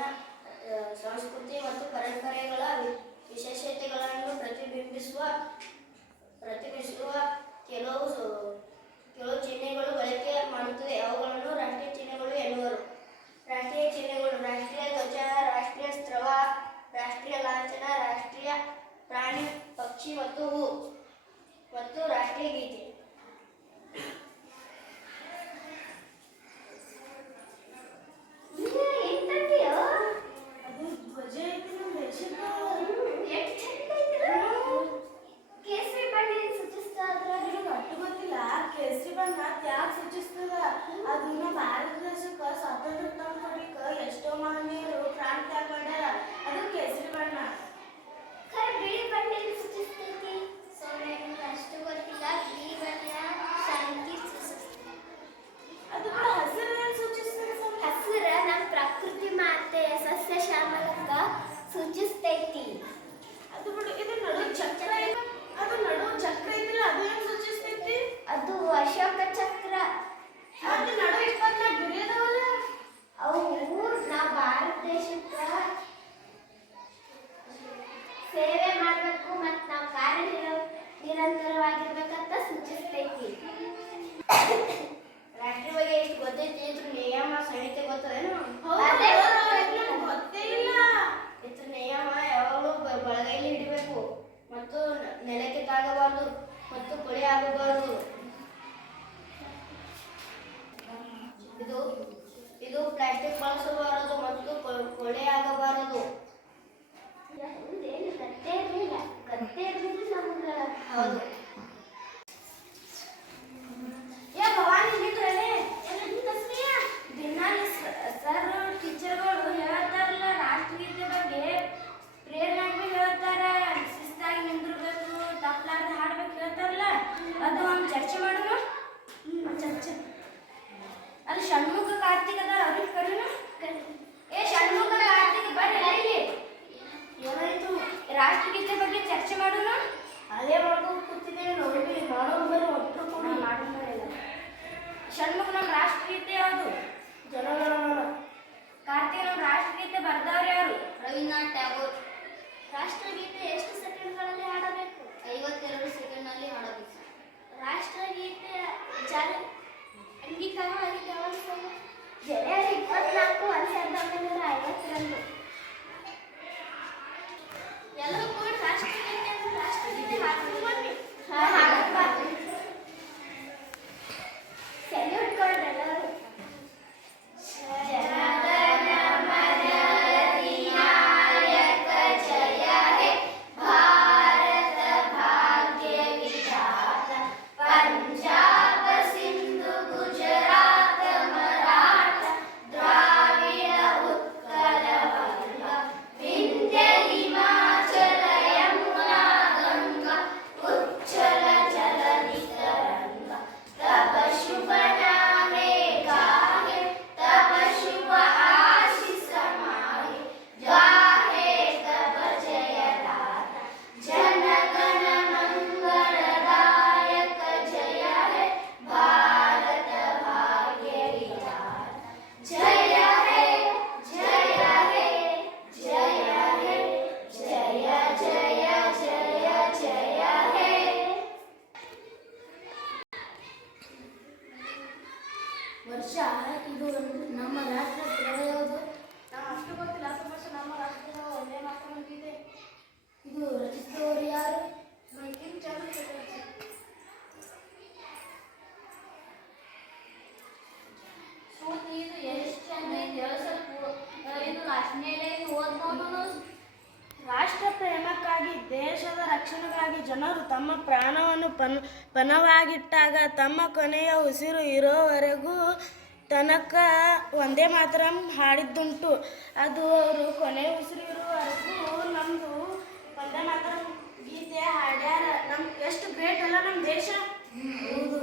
ನಾಡಿನ ಸಂಸ್ಕೃತಿ ಮತ್ತು ಪರಂಪರೆಗಳ ವಿಶೇಷತೆಗಳನ್ನು ಪ್ರತಿಬಿಂಬಿಸುವ ಕೆಲವು ಚಿಹ್ನೆಗಳು ಬಳಕೆ ಮಾಡುತ್ತದೆ. ಅವುಗಳನ್ನು ರಾಷ್ಟ್ರೀಯ ಚಿಹ್ನೆಗಳು ಎನ್ನುವರು. ರಾಷ್ಟ್ರೀಯ ಚಿಹ್ನೆಗಳು: ರಾಷ್ಟ್ರೀಯ ಧ್ವಜ, ರಾಷ್ಟ್ರೀಯ ಸ್ತ್ರವ, ರಾಷ್ಟ್ರೀಯ ಲಾಂಛನ, ರಾಷ್ಟ್ರೀಯ ಪ್ರಾಣಿ, ಪಕ್ಷಿ ಮತ್ತು ಹೂ, ಮತ್ತು ರಾಷ್ಟ್ರೀಯ ಗೀತೆ. ಕೇಸರಿ ಬಣ್ಣ ತ್ಯಾಗ ಸೂಚಿಸ್ತದ. ಅದು ನಮ್ಮ ಭಾರತ ದೇಶಕ್ಕೆ ಸ್ವಾತಂತ್ರ್ಯ ತಂದುಕೊಡ್ಲಿಕ್ಕೆ ಎಷ್ಟೋ ಮಹನೀಯರು ಪ್ರಾಣ ತ್ಯಾಗ ಮಾಡ್ಯಾರ. ಅದು ಕೇಸರಿ ಬಣ್ಣ. ಬಿಳಿ ಬಣ್ಣ ಸೂಚಿಸ್ತೈತಿ. ಅಷ್ಟು ಗೊತ್ತಿಲ್ಲ. ಬಿಳಿ ಬಣ್ಣ ಶಾಂತಿ ಸೂಚಿಸ್ತೈತಿ. ಅದು ಕೂಡ ಹಸಿರು ಸೂಚಿಸ್ತದೆ. ಹಸಿರು ನಮ್ಮ ಪ್ರಕೃತಿ ಮಾತೆ ಸಸ್ಯ ಶ್ಯಾಮಲಕ್ಕ ಸೂಚಿಸ್ತೈತಿ. ಅದು ಬಿಡು. ಇದು ನಡು ಚಕ್ರ. ಅದು ನಡು ಚಕ್ರ ಐತಿಲ್ಲ, ಅದು ಏನು ಸೂಚಿಸ್ತೈತಿ? ಅದು ಅಶೋಕ ಚಕ್ರ. ಅದು ನಡು 24 ಗಿರಿ ಅದಾವಲ್ಲ, ಅವು ನಾವು ಭಾರತ ದೇಶಕ್ಕ ಸೇವೆ ಮಾಡಬೇಕು ಮತ್ತು ನಾವು ಕಾರ್ಯ ನಿರಂತರವಾಗಿರ್ಬೇಕಂತ ಸೂಚಿಸ್ತೈತಿ. ರಾಷ್ಟ್ರೀಯ ಬಗ್ಗೆ ಎಷ್ಟು ಗೊತ್ತೈತಿ? ಇದ್ರ ನಿಯಮ ಸಂಹಿತೆ ಗೊತ್ತದೇನು? ಗೊತ್ತೇ ಇಲ್ಲ. ಇದ್ರ ನಿಯಮ ಯಾವಾಗಲೂ ಬಳಗೈಲಿ ಹಿಡಿಬೇಕು ಮತ್ತು ನೆಲಕ್ಕೆ ತಾಗಬಾರದು ಮತ್ತು ಕೊಳೆ ಆಗಬಾರದು. ಇದು ಪ್ಲಾಸ್ಟಿಕ್ ಬಳಸಬಾರದು ಮತ್ತು ಕೊಳೆ ಆಗಬಾರದು. ಕತ್ತೆ ಇರಲಿಲ್ಲ ನಮ್ಗೆ. ಹೌದು. ದಿನಾಲಿ ಸರ್ ಟೀಚರ್ಗಳು ಹೇಳ್ತಾರಲ್ಲ, ರಾಷ್ಟ್ರಗೀತೆ ಬಗ್ಗೆ ಪ್ರೇರಣೆ ಆಗ್ಬೇಕು ಹೇಳ್ತಾರ. ಶಿಸ್ತಾಗಿ ನಿಂದಿರ್ಬೇಕು, ತಪ್ಪಲಾರ್ದು ಹಾಡ್ಬೇಕು ಹೇಳ್ತಾರಲ್ಲ, ಅದು ಒಂದು ಚರ್ಚೆ ಮಾಡೋಣ. ಚರ್ಚೆ ಅಲ್ಲಿ ಷಣ್ಮುಖ ಕಾರ್ತಿಕ್ ಅದಾರ, ಅವ್ರಿಗೆ ಕರೀನು. ಷಣ್ಮುಖ ಕಾರ್ತಿಕ್ ಬರ್ರಿ ಇಲ್ಲಿ. ಏನಾಯ್ತು? ರಾಷ್ಟ್ರಗೀತೆ ಬಗ್ಗೆ ಚರ್ಚೆ ಮಾಡೋಣ. ಅದೇ ಮಾಡ್ಕೊಂಡು ಕೂತಿದ್ದೇವೆ ನೋಡಿ. ಮಾಡೋಣ ಬರ್ರಿ, ಒಟ್ಟರು ಕೂಡ ಮಾಡೋಣ ಇಲ್ಲ. ಷಣ್ಮುಖ ನಮ್ಮ ರಾಷ್ಟ್ರಗೀತೆ ಯಾವುದು? ಜನಗಣಮನ. ಕಾರ್ತಿಕ್ ನಮ್ಮ ರಾಷ್ಟ್ರಗೀತೆ ಬರ್ದವ್ರು ಯಾರು? ರವೀಂದ್ರನಾಥ್ ಟ್ಯಾಗೋರ್. ರಾಷ್ಟ್ರಗೀತೆ ಎಷ್ಟು ಸೆಕೆಂಡ್ಗಳಲ್ಲಿ ಹಾಡಬೇಕು? 52 ಸೆಕೆಂಡ್ನಲ್ಲಿ ಹಾಡಬೇಕು. ರಾಷ್ಟ್ರಗೀತೆ ಅಂಗೀಕಾರವಾಗಿ ಜನವರಿ 24, 1950 ಎಲ್ಲರೂ ಕೂಡ ರಾಷ್ಟ್ರಗೀತೆ ಹಾಡ್ಕೊಂಡು ಸೆಲ್ಯೂಟ್ ಕೊಡ್ರಿ ಎಲ್ಲರೂ. ವರ್ಷ ಇದು ನಮ್ಮ ರಾಷ್ಟ್ರ ಯಾವುದು? ನಾವು ಅಷ್ಟು ಗೊತ್ತಿಲ್ಲ. 10 ವರ್ಷ ನಮ್ಮ ರಾಷ್ಟ್ರದ ಒಂದೇ ಮಾತನಾಗಿದೆ. ಇದು ರಚಿಸಿದವರು ಯಾರು? ಬಂಕಿಮ್ ಚಂದ್ರ ಚಟರ್ಜಿ. ಇದು ಎಷ್ಟು ಚಂದ ಇದೆ ಸ್ವಲ್ಪ. ಇದು ಲಾಸ್ಟ್ನೇಲೆ ಓದ್ಬೋದು. ರಾಷ್ಟ್ರ ಪ್ರೇಮಕ್ಕಾಗಿ, ದೇಶದ ರಕ್ಷಣೆಗಾಗಿ ಜನರು ತಮ್ಮ ಪ್ರಾಣವನ್ನು ಪಣವಾಗಿಟ್ಟಾಗ ತಮ್ಮ ಕೊನೆಯ ಉಸಿರು ಇರೋವರೆಗೂ ತನಕ ಒಂದೇ ಮಾತರಂ ಹಾಡಿದ್ದುಂಟು. ಅದು ಅವರು ಕೊನೆಯ ಉಸಿರು ಇರೋವರೆಗೂ ನಮ್ಮದು ಒಂದೇ ಮಾತರಂ ಗೀತೆ ಹಾಡ್ಯಾರ. ನಮ್ಗೆ ಎಷ್ಟು ಗ್ರೇಟ್ ಅಲ್ಲ ನಮ್ಮ ದೇಶ. ಹೌದು.